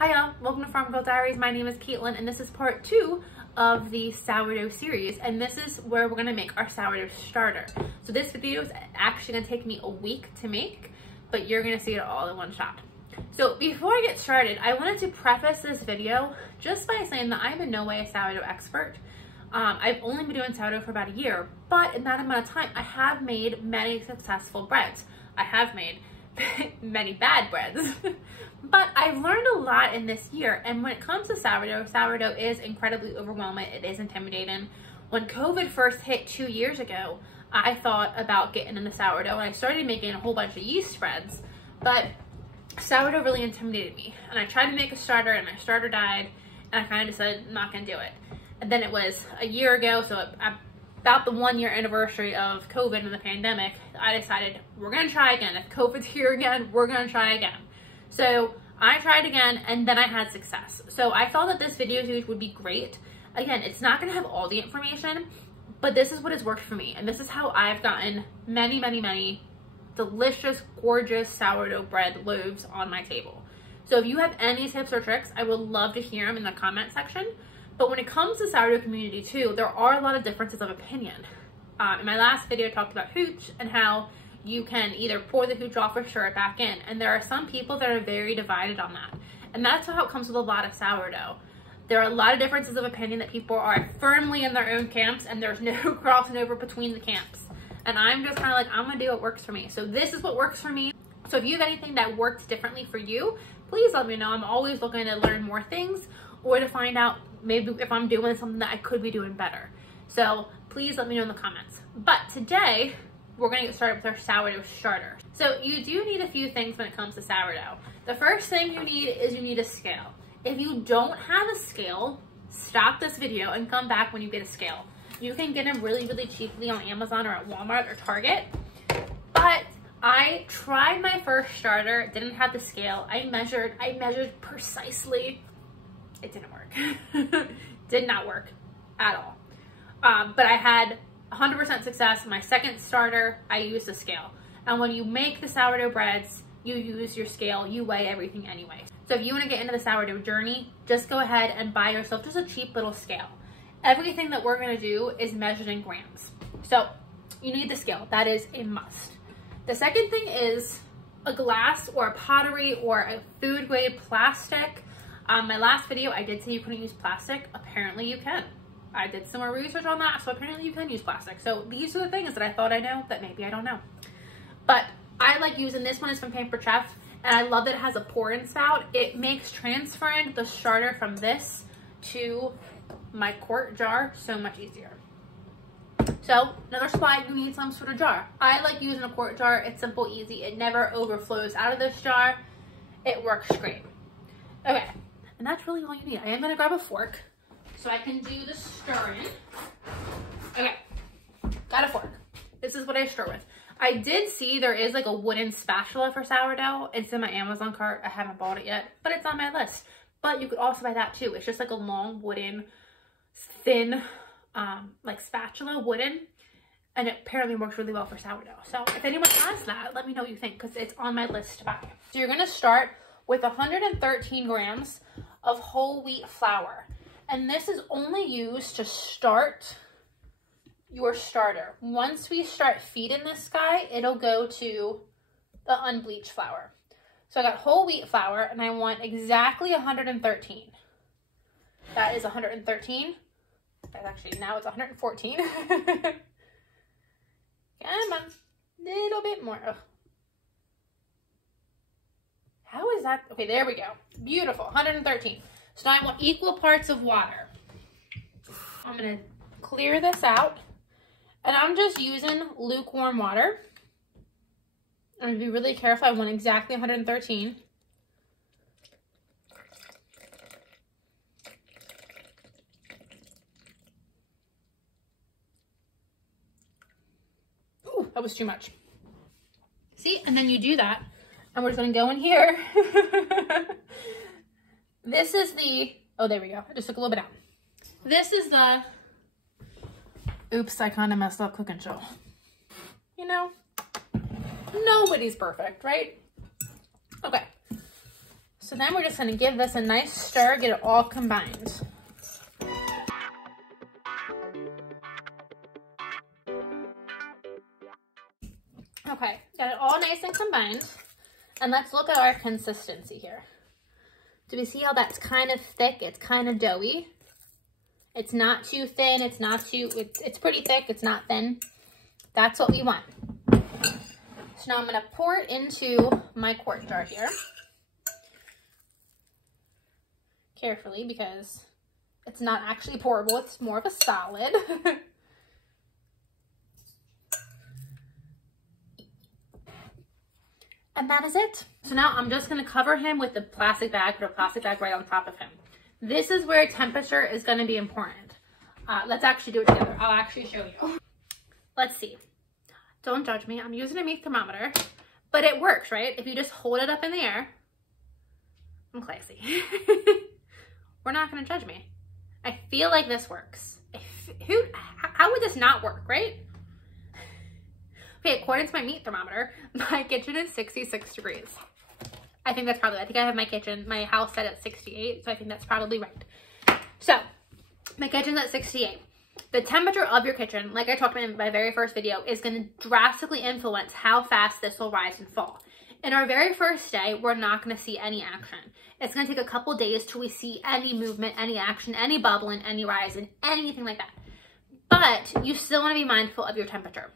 Hi y'all, welcome to Farm Girl Diaries. My name is Caitlin and this is part 2 of the sourdough series, and this is where we're gonna make our sourdough starter. So this video is actually gonna take me a week to make, but you're gonna see it all in one shot. So before I get started, I wanted to preface this video just by saying that I'm in no way a sourdough expert. I've only been doing sourdough for about a year, but in that amount of time, I have made many successful breads. I have made many bad breads. But I've learned a lot in this year, and when it comes to sourdough, sourdough is incredibly overwhelming. It is intimidating. When COVID first hit 2 years ago, I thought about getting into sourdough, and I started making a whole bunch of yeast spreads, but sourdough really intimidated me. And I tried to make a starter, and my starter died, and I kind of decided I'm not gonna do it. And then it was a year ago, so about the 1 year anniversary of COVID and the pandemic, I decided we're gonna try again. If COVID's here again, we're gonna try again. So I tried again, and then I had success. So I thought that this video series would be great. Again, it's not gonna have all the information, but this is what has worked for me. And this is how I've gotten many, many, many delicious, gorgeous sourdough bread loaves on my table. So if you have any tips or tricks, I would love to hear them in the comment section. But when it comes to sourdough community too, there are a lot of differences of opinion. In my last video, I talked about hooch and how you can either pour the hooch off or stir it back in. And there are some people that are very divided on that. And that's how it comes with a lot of sourdough. There are a lot of differences of opinion that people are firmly in their own camps, and there's no crossing over between the camps. And I'm just kind of like, I'm gonna do what works for me. So this is what works for me. So if you have anything that works differently for you, please let me know. I'm always looking to learn more things or to find out maybe if I'm doing something that I could be doing better. So please let me know in the comments. But today, we're gonna get started with our sourdough starter. So you do need a few things when it comes to sourdough. The first thing you need is you need a scale. If you don't have a scale, stop this video and come back when you get a scale. You can get them really, really cheaply on Amazon or at Walmart or Target. But I tried my first starter, didn't have the scale. I measured precisely. It didn't work. Did not work at all. But I had 100% success. My second starter, I used a scale. And when you make the sourdough breads, you use your scale, you weigh everything anyway. So if you want to get into the sourdough journey, just go ahead and buy yourself just a cheap little scale. Everything that we're going to do is measured in grams. So you need the scale. That is a must. The second thing is a glass or a pottery or a food grade plastic. My last video, I did say you couldn't use plastic. Apparently you can. I did some more research on that, so apparently you can use plastic. So these are the things that I thought I know that maybe I don't know. But I like using this one. Is from Pampered Chef, and I love that it has a pour-in spout. It makes transferring the starter from this to my quart jar so much easier. So another spot, you need some sort of jar. I like using a quart jar. It's simple, easy. It never overflows out of this jar. It works great. Okay, and that's really all you need. I am gonna grab a fork so I can do the stirring. Okay, got a fork. This is what I stir with. I did see there is like a wooden spatula for sourdough. It's in my Amazon cart. I haven't bought it yet, but it's on my list. But you could also buy that too. It's just like a long wooden, thin, like spatula, wooden. And it apparently works really well for sourdough. So if anyone has that, let me know what you think, because it's on my list to buy. So you're gonna start with 113 grams of whole wheat flour. And this is only used to start your starter. Once we start feeding this guy, it'll go to the unbleached flour. So I got whole wheat flour, and I want exactly 113. That is 113. That's actually, now it's 114. Come on, little bit more. Ugh. How is that? Okay, there we go. Beautiful, 113. So now I want equal parts of water. I'm gonna clear this out, and I'm just using lukewarm water. I'm gonna be really careful. I want exactly 113. Ooh, that was too much. See, and then you do that, and we're just gonna go in here. This is the, oh, there we go. I just took a little bit out. This is the, oops, I kind of messed up cooking show. You know, nobody's perfect, right? Okay. So then we're just gonna give this a nice stir, get it all combined. Okay, got it all nice and combined. And let's look at our consistency here. Do we see how that's kind of thick? It's kind of doughy. It's not too thin, it's not too, it's pretty thick, it's not thin. That's what we want. So now I'm gonna pour it into my quart jar here. Carefully, because it's not actually pourable, it's more of a solid. And that is it. So now I'm just gonna cover him with the plastic bag, put a plastic bag right on top of him. This is where temperature is gonna be important. Let's actually do it together. I'll actually show you. Let's see. Don't judge me, I'm using a meat thermometer, but it works, right? If you just hold it up in the air, I'm classy. We're not gonna judge me. I feel like this works. How would this not work, right? Okay, according to my meat thermometer, my kitchen is 66 degrees. I think that's probably, I think I have my house set at 68, so I think that's probably right. So, my kitchen's at 68. The temperature of your kitchen, like I talked about in my very first video, is gonna drastically influence how fast this will rise and fall. In our very first day, we're not gonna see any action. It's gonna take a couple days till we see any movement, any action, any bubbling, any rising, anything like that. But you still wanna be mindful of your temperature.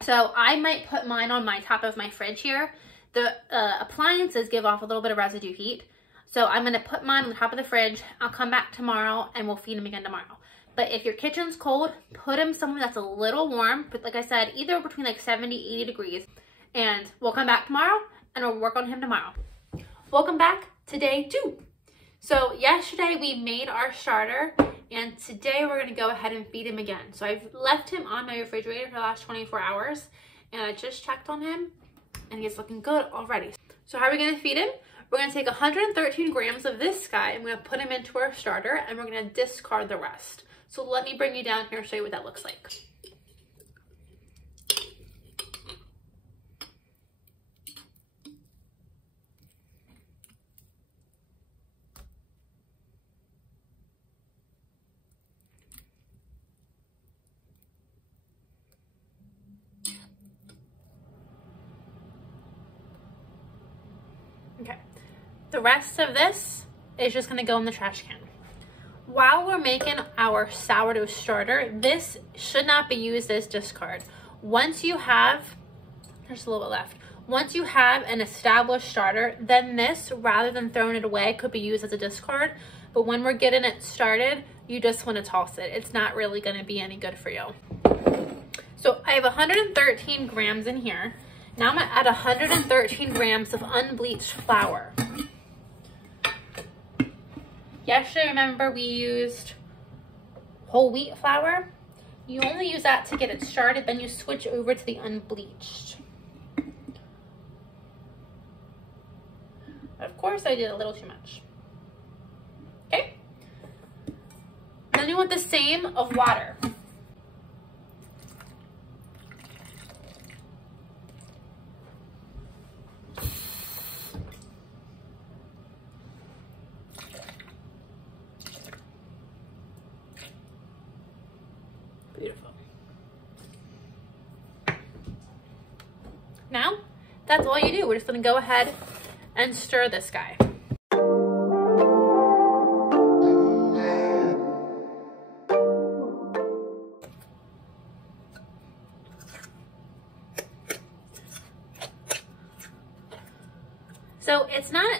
So I might put mine on my top of my fridge here. The appliances give off a little bit of residue heat. So I'm gonna put mine on the top of the fridge. I'll come back tomorrow and we'll feed them again tomorrow. But if your kitchen's cold, put them somewhere that's a little warm. But like I said, either between like 70, 80 degrees. And we'll come back tomorrow and we'll work on him tomorrow. Welcome back to day 2. So yesterday we made our starter and today we're gonna go ahead and feed him again. So I've left him on my refrigerator for the last 24 hours and I just checked on him and he's looking good already. So how are we gonna feed him? We're gonna take 113 grams of this guy and we're gonna put him into our starter and we're gonna discard the rest. So let me bring you down here and show you what that looks like. Okay, the rest of this is just gonna go in the trash can. While we're making our sourdough starter, this should not be used as discard. Once you have, there's a little bit left. Once you have an established starter, then this, rather than throwing it away, could be used as a discard. But when we're getting it started, you just wanna toss it. It's not really gonna be any good for you. So I have 113 grams in here. Now I'm gonna add 113 grams of unbleached flour. Yesterday, remember, we used whole wheat flour. You only use that to get it started, then you switch over to the unbleached. Of course, I did a little too much. Okay. Then you want the same of water. Beautiful. Now, that's all you do. We're just gonna go ahead and stir this guy. So it's not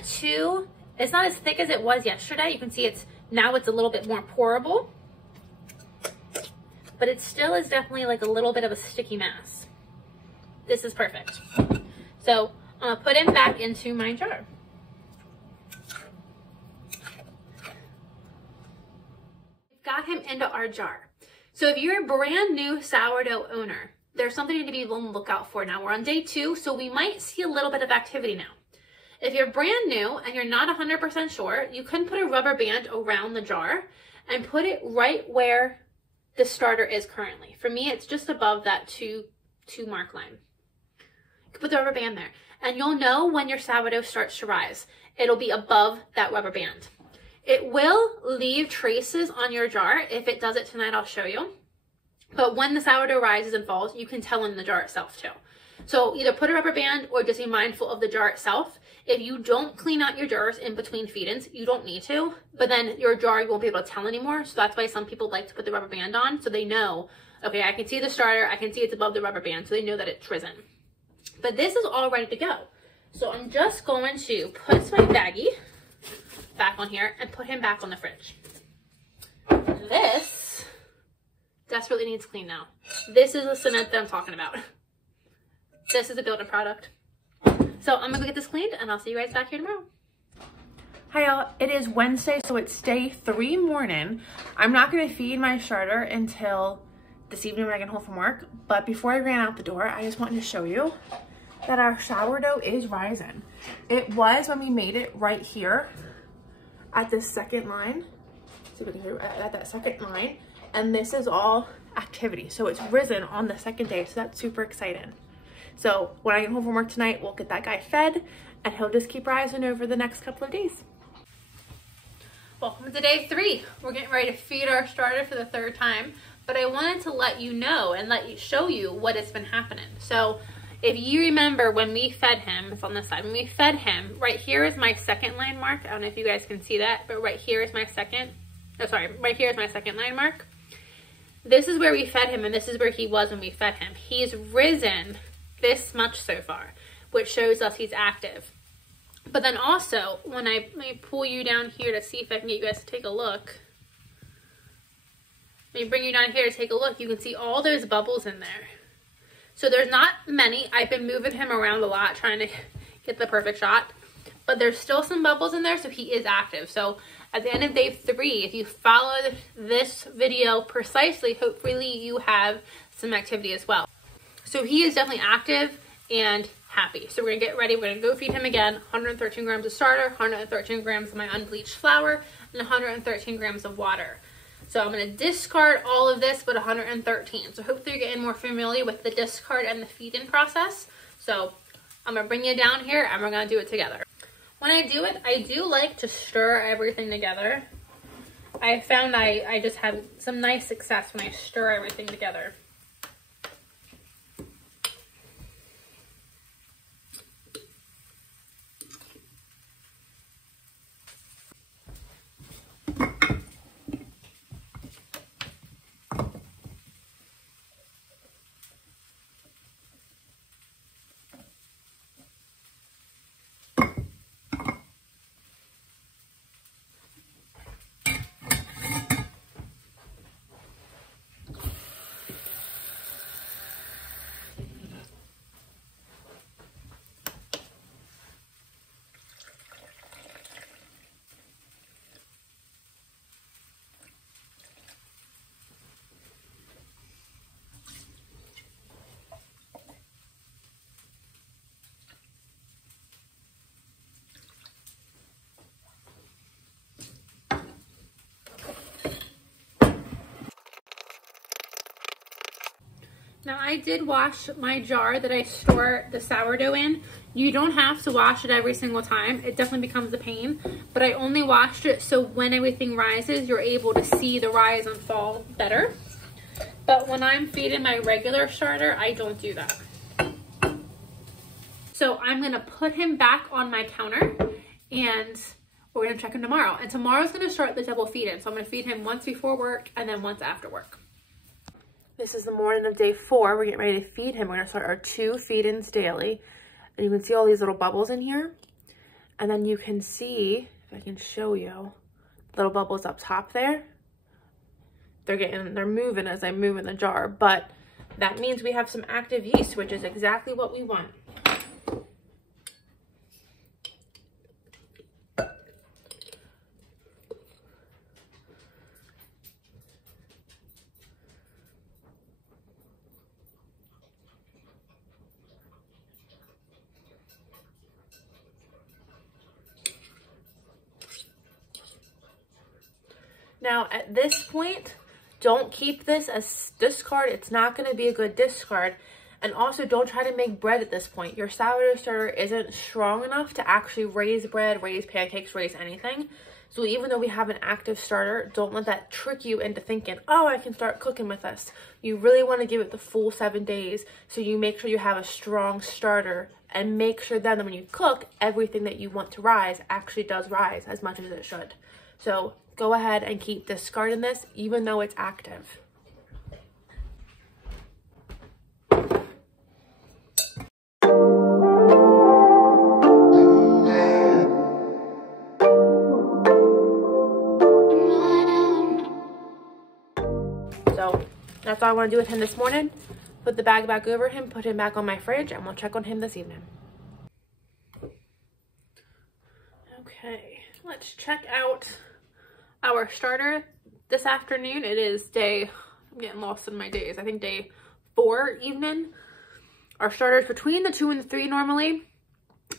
as thick as it was yesterday. You can see now it's a little bit more pourable. But it still is definitely like a little bit of a sticky mass. This is perfect. So I'm gonna put him back into my jar. We've got him into our jar. So if you're a brand new sourdough owner, there's something you need to be on the lookout for now. We're on day 2, so we might see a little bit of activity now. If you're brand new and you're not 100% sure, you can put a rubber band around the jar and put it right where the starter is currently. For me, it's just above that two mark line. You can put the rubber band there and you'll know when your sourdough starts to rise. it'll be above that rubber band. It will leave traces on your jar. If it does it tonight, I'll show you. But when the sourdough rises and falls, you can tell in the jar itself too. So either put a rubber band or just be mindful of the jar itself. If you don't clean out your jars in between feed-ins, you don't need to, but then your jar you won't be able to tell anymore. So that's why some people like to put the rubber band on, so they know, okay, I can see the starter, I can see it's above the rubber band, so they know that it's risen. But this is all ready to go. So I'm just going to put my baggie back on here and put him back on the fridge. This desperately needs clean now. This is the cement that I'm talking about. This is a built-in product. So I'm gonna go get this cleaned and I'll see you guys back here tomorrow. Hi y'all, it is Wednesday, so it's day 3 morning. I'm not gonna feed my starter until this evening when I get home from work, but before I ran out the door, I just wanted to show you that our sourdough is rising. It was when we made it right here at this second line. See if we can hear at that second line, and this is all activity. So it's risen on the second day, so that's super exciting. So when I get home from work tonight, we'll get that guy fed and he'll just keep rising over the next couple of days. Welcome to day 3. We're getting ready to feed our starter for the 3rd time, but I wanted to let you know and show you what has been happening. So if you remember when we fed him, it's on this side, when we fed him, right here is my second line mark. I don't know if you guys can see that, but right here is my right here is my second line mark. This is where we fed him and this is where he was when we fed him. He's risen this much so far, which shows us he's active. But then also, when let me pull you down here to see if I can get you guys to take a look. Let me bring you down here to take a look. You can see all those bubbles in there. So there's not many. I've been moving him around a lot trying to get the perfect shot, but there's still some bubbles in there, so he is active. So at the end of day 3, if you followed this video precisely, hopefully you have some activity as well. So he is definitely active and happy. So we're gonna get ready. We're gonna go feed him again. 113 grams of starter, 113 grams of my unbleached flour, and 113 grams of water. So I'm gonna discard all of this, but 113. So hopefully you're getting more familiar with the discard and the feed-in process. So I'm gonna bring you down here and we're gonna do it together. When I do it, I do like to stir everything together. I found I just have some nice success when I stir everything together. Now I did wash my jar that I store the sourdough in. You don't have to wash it every single time. It definitely becomes a pain, but I only washed it so when everything rises, you're able to see the rise and fall better. But when I'm feeding my regular starter, I don't do that. So I'm gonna put him back on my counter and we're gonna check him tomorrow. And tomorrow's gonna start the double feed-in. So I'm gonna feed him once before work and then once after work. This is the morning of day 4. We're getting ready to feed him. We're gonna start our 2 feed-ins daily. And you can see all these little bubbles in here. And then you can see, if I can show you, little bubbles up top there. They're moving as I move in the jar, but that means we have some active yeast, which is exactly what we want. Now at this point, don't keep this as discard. It's not going to be a good discard And also, don't try to make bread at this point. Your sourdough starter isn't strong enough to actually raise bread, raise pancakes, raise anything. So even though we have an active starter, don't let that trick you into thinking, oh, I can start cooking with this. You really want to give it the full 7 days, so you make sure you have a strong starter, and make sure then that when you cook, everything that you want to rise actually does rise as much as it should. So go ahead and keep discarding this even though it's active. So that's all I want to do with him this morning. Put the bag back over him, put him back on my fridge, and we'll check on him this evening. Okay, let's check out our starter this afternoon. It is I'm getting lost in my days. I think day 4 evening. Our starter is between the 2 and the 3 normally,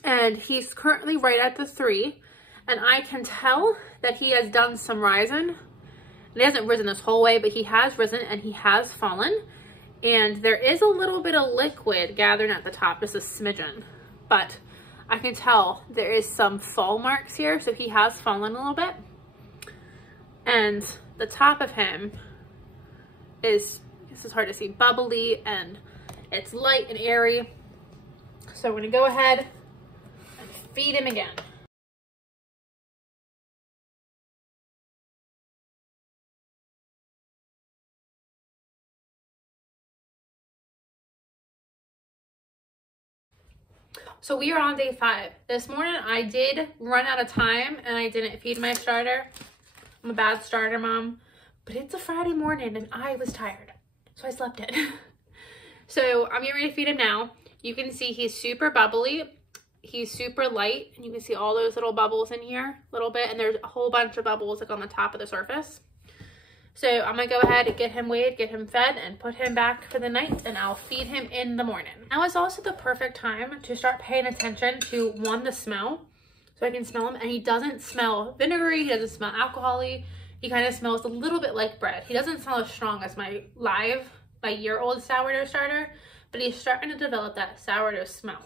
and he's currently right at the 3. And I can tell that he has done some rising. He hasn't risen this whole way, but he has risen and he has fallen. And there is a little bit of liquid gathering at the top, just a smidgen. But I can tell there is some fall marks here, so he has fallen a little bit. And the top of him is, this is hard to see, bubbly, and it's light and airy. So we're gonna go ahead and feed him again. So we are on day 5. This morning I did run out of time and I didn't feed my starter. I'm a bad starter mom, but it's a Friday morning and I was tired, so I slept in. So I'm getting ready to feed him now. You can see he's super bubbly. He's super light, and you can see all those little bubbles in here a little bit, and there's a whole bunch of bubbles like on the top of the surface. So I'm gonna go ahead and get him weighed, get him fed, and put him back for the night, and I'll feed him in the morning. Now is also the perfect time to start paying attention to, one, the smell, so I can smell him, and he doesn't smell vinegary, he doesn't smell alcohol-y, he kind of smells a little bit like bread. He doesn't smell as strong as my year-old sourdough starter, but he's starting to develop that sourdough smell.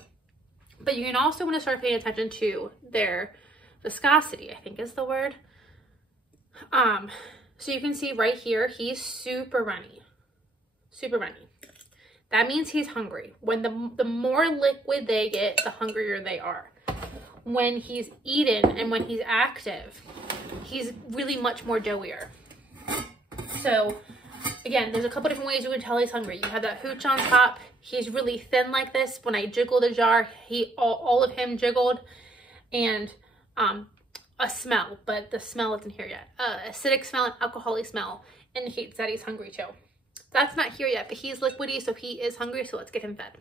But you can also want to start paying attention to their viscosity, I think is the word. So you can see right here, he's super runny, super runny. That means he's hungry. When the more liquid they get, the hungrier they are. When he's eaten and when he's active, he's really much more doughier. So again, there's a couple different ways you can tell he's hungry. You have that hooch on top. He's really thin like this. When I jiggled the jar, all of him jiggled. And a smell, but the smell isn't here yet. Acidic smell and alcoholic smell indicates that he's hungry too. That's not here yet, but he's liquidy, so he is hungry, so let's get him fed.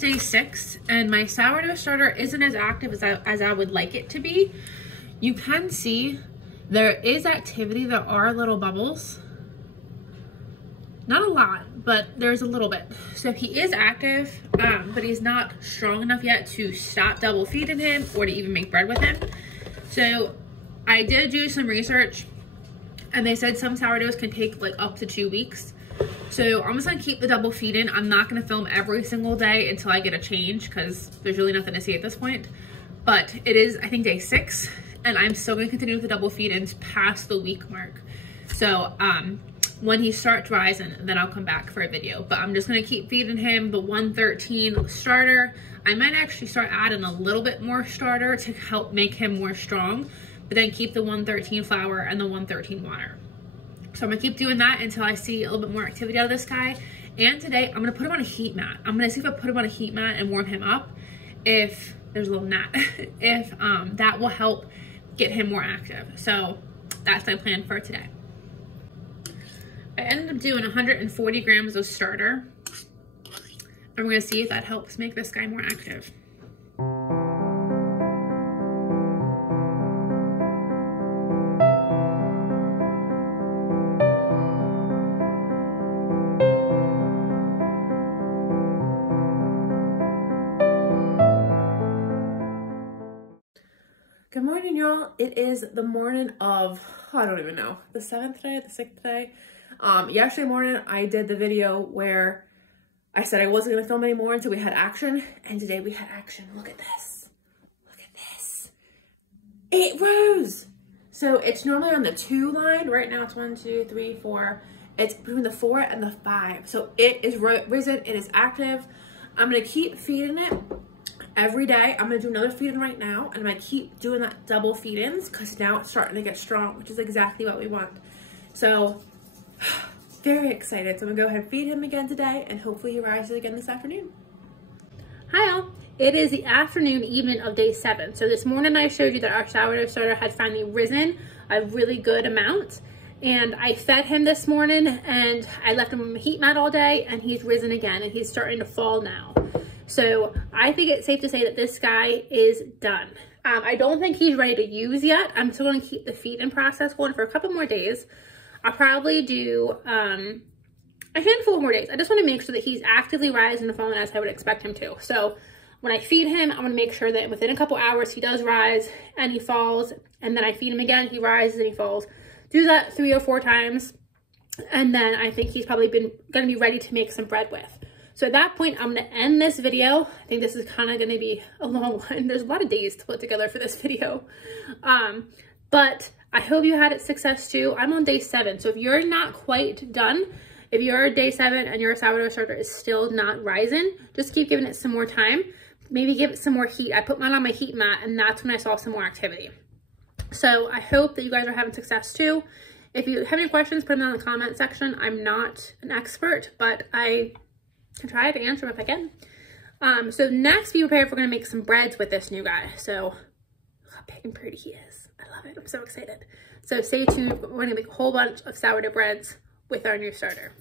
Day 6 and my sourdough starter isn't as active as I would like it to be. You can see there is activity. There are little bubbles, not a lot, but there's a little bit. So he is active, but he's not strong enough yet to stop double feeding him or to even make bread with him. So I did do some research and they said some sourdoughs can take like up to 2 weeks. So I'm just gonna keep the double feeding. I'm not gonna film every single day until I get a change because there's really nothing to see at this point. But it is, I think, day 6, and I'm still gonna continue with the double feed-ins past the week mark. So when he starts rising, then I'll come back for a video. But I'm just gonna keep feeding him the 113 starter. I might actually start adding a little bit more starter to help make him more strong, but then keep the 113 flour and the 113 water. So I'm gonna keep doing that until I see a little bit more activity out of this guy. And today I'm gonna put him on a heat mat. I'm gonna see if I put him on a heat mat and warm him up, if there's a little gnat, if that will help get him more active. So that's my plan for today. I ended up doing 140 grams of starter. I'm gonna see if that helps make this guy more active. Good morning, y'all. It is the morning of, I don't even know, the 7th day, the 6th day. Yesterday morning, I did the video where I said I wasn't gonna film anymore until we had action, and today we had action. Look at this. Look at this. It rose. So it's normally on the 2 line. Right now it's 1, 2, 3, 4. It's between the 4 and the 5. So it is risen, it is active. I'm gonna keep feeding it every day. I'm gonna do another feed-in right now, and I'm gonna keep doing that double feed-ins because now it's starting to get strong, which is exactly what we want. So very excited. So I'm gonna go ahead and feed him again today, and hopefully he rises again this afternoon. Hi all. It is the afternoon evening of day 7. So this morning I showed you that our sourdough starter had finally risen a really good amount, and I fed him this morning, and I left him on the heat mat all day, and he's risen again, and he's starting to fall now. So I think it's safe to say that this guy is done. I don't think he's ready to use yet. I'm still going to keep the feed-in process going for a couple more days. I'll probably do a handful more days. I just want to make sure that he's actively rising and falling as I would expect him to. So when I feed him, I'm going to make sure that within a couple hours he does rise and he falls, and then I feed him again, he rises and he falls. Do that 3 or 4 times, and then I think he's probably going to be ready to make some bread with. So at that point, I'm going to end this video. I think this is kind of going to be a long one. There's a lot of days to put together for this video. But I hope you had success too. I'm on day 7. So if you're not quite done, if you're day 7 and your sourdough starter is still not rising, just keep giving it some more time. Maybe give it some more heat. I put mine on my heat mat, and that's when I saw some more activity. So I hope that you guys are having success too. If you have any questions, put them in the comment section. I'm not an expert, but I can try to answer them if I can. So next, be prepared, we're gonna make some breads with this new guy. So look how big and pretty he is. I love it, I'm so excited. So stay tuned, we're gonna make a whole bunch of sourdough breads with our new starter.